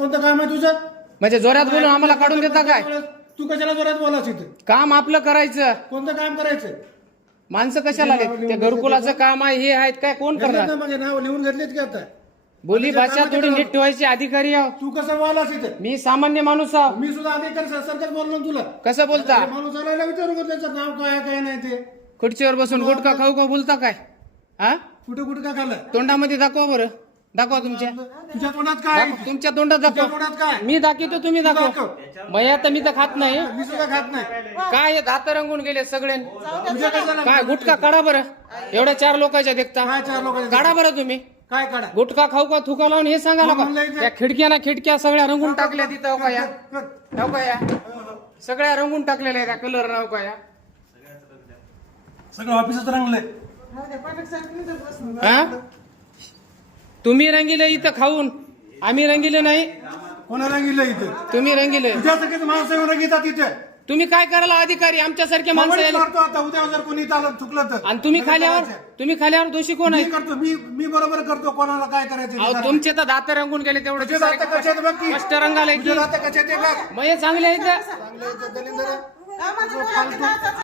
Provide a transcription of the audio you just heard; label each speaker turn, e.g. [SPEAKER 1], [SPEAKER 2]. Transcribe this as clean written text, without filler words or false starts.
[SPEAKER 1] कोणतं काम आहे तुझं?
[SPEAKER 2] म्हणजे जोरात बोलून आम्हाला काढून देता काय?
[SPEAKER 1] तू कशाला जोरात बोलायचं इथं?
[SPEAKER 2] काम आपलं करायचं.
[SPEAKER 1] कोणतं काम करायचं?
[SPEAKER 2] माणसं कशाला आले? ते घरकुलाचं काम आहे हे आहेत काय? कोण
[SPEAKER 1] घेतलेत
[SPEAKER 2] करणार?
[SPEAKER 1] ना माझे नाव लिहून घेतलेत की आता?
[SPEAKER 2] बोली भाषा थोडी नीट ठेवायची अधिकारी आहो.
[SPEAKER 1] तू कसं बोलास इथं?
[SPEAKER 2] मी सामान्य माणूस आहो.
[SPEAKER 1] मी सुद्धा अधिकारी सारखंच बोललो ना तुला.
[SPEAKER 2] कसं बोलता?
[SPEAKER 1] अरे माणूस आलाय ना, विचारू का त्याचं नाव काय आहे, काय नाही ते?
[SPEAKER 2] खुर्चीवर बसून गुटखा खाऊ का बोलता काय? हा,
[SPEAKER 1] कुठं का खाल्लं?
[SPEAKER 2] तोंडामध्ये दाखवा बरं. दाखवा तुमच्या
[SPEAKER 1] तुझ्या तोंडात काय आहे?
[SPEAKER 2] तुमच्या तोंडात
[SPEAKER 1] तुझ्या
[SPEAKER 2] दाखवा.
[SPEAKER 1] तोंडात काय?
[SPEAKER 2] मी दाखवतो तुम्ही दाखवा. मया तर मी तर खात नाही.
[SPEAKER 1] मी सुद्धा खात नाही.
[SPEAKER 2] काय हे दात रंगून गेले सगळे.
[SPEAKER 1] तुझ्या कशाला?
[SPEAKER 2] काय गुटखा काढा बरं. एवढ्या 4 लोकांच्या देखता
[SPEAKER 1] काय 4 लोक
[SPEAKER 2] काढा बरं तुम्ही.
[SPEAKER 1] काय काढा?
[SPEAKER 2] गुटखा खाऊ का थुका लावून हे सांगा
[SPEAKER 1] कोण
[SPEAKER 2] नका.
[SPEAKER 1] म्हणलंय ते?
[SPEAKER 2] त्या खिडक्या सगळ्या रंगून टाकल्या तिथं हो का या? हो का या? सगळ्या रंगून टाकलेल्या आहेत त्या कलर नाव का या?
[SPEAKER 1] सगळं ऑफिसच रंगलंय.
[SPEAKER 2] हा, तुम्ही रंगिले इथं खाऊन, आम्ही रंगिले नाही.
[SPEAKER 1] कोणा रंगीलं इथं?
[SPEAKER 2] तुम्ही रंगिले.
[SPEAKER 1] तुझ्यासारखेच माणसं रंगीतात इथे.
[SPEAKER 2] तुम्ही काय करायला अधिकारी? आमच्यासारखे माणसं
[SPEAKER 1] माणूस
[SPEAKER 2] यायला.
[SPEAKER 1] मारतो आता, उद्या जर कोणी चालत चुकलं तर.
[SPEAKER 2] आणि तुम्ही खाल्यावर दोषी कोण
[SPEAKER 1] मी
[SPEAKER 2] आहे?
[SPEAKER 1] करतो, मी बरोबर करतो. कोणाला काय करायचं
[SPEAKER 2] अहो, तुमचे तर दात रंगून गेले
[SPEAKER 1] तुझे
[SPEAKER 2] तेवढे
[SPEAKER 1] दात कसे आहेत बघ की.
[SPEAKER 2] कष्ट रंगाले
[SPEAKER 1] तुझे दात कसे आहेत ते बघ.
[SPEAKER 2] मग हे चांगले आहेत का?
[SPEAKER 1] चांगलं आहे, दलिंदर.
[SPEAKER 3] कामाचं बोला की